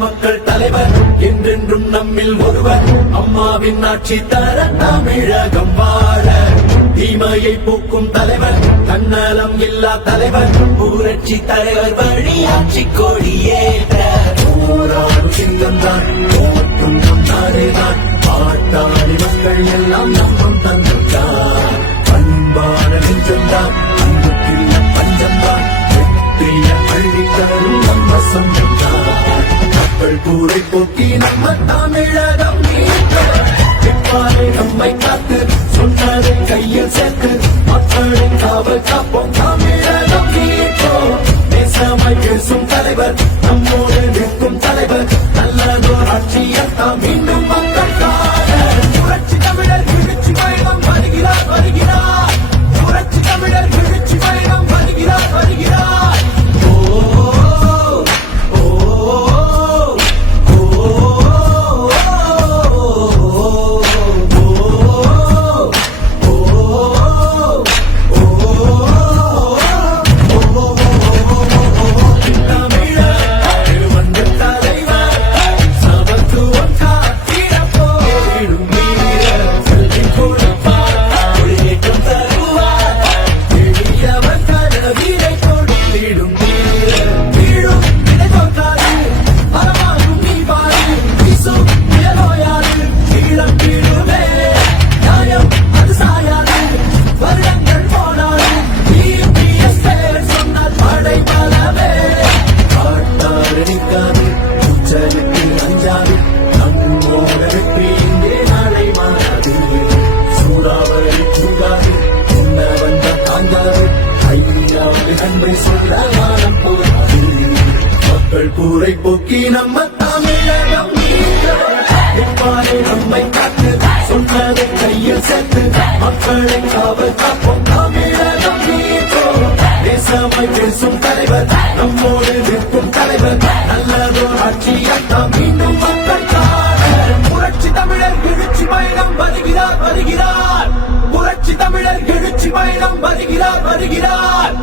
மக்கள் தலைவர் என்றென்றும் நம்மில் ஒருவர் அம்மாவின் ஆட்சி தர தமிழகம் வாழ தீமையை போக்கும் தலைவர் தன்னலம் இல்லா தலைவர் புரட்சி தலைவர் வழி ஆட்சி கொடியேற்ற போராடும் சிங்கம்தான் போற்றும் நாடுதான் பாட்டாளி மக்கள் எல்லாம் நம்பம் தந்தார் பண்பான நெஞ்சம்தான் அன்புக்கில்ல பஞ்சம்தான் வெற்றிய அள்ளித்தரும் நம்ம சொந்தம்தான் கூரை போக்கி நம்ம தமிழகம் இப்பாறை நம்மை காத்து சொன்னதை கையில் சேர்த்து மக்களின் காவல் காப்போம் தமிழகம் தேசமாய் பேசும் தலைவர் நம்மோடு நிற்கும் தலைவர் நல்லதோர் ஆட்சியத்தான் மீண்டும் மக்கள் புரட்சி தமிழர் எழுச்சி பயணம் வருகிறார் வருகிறார் புரட்சி தமிழர் எழுச்சி பயணம் வருகிறார் வருகிறார் கூரை போக்கி நம்ம தமிழகம் இப்பாறை நம்மை காத்து சொன்னதை கையில் சேர்த்து மக்களை காவல் காப்போம் தமிழகம் தேசமாய் பேசும் தலைவர் நம்மோடு நிற்கும் தலைவர் நல்லதோர் ஆட்சியத்தான் மீண்டும் மக்கள் புரட்சி தமிழர் எழுச்சி பயணம் வருகிறார் வருகிறார் புரட்சி தமிழர் எழுச்சி பயணம் வருகிறார் வருகிறார்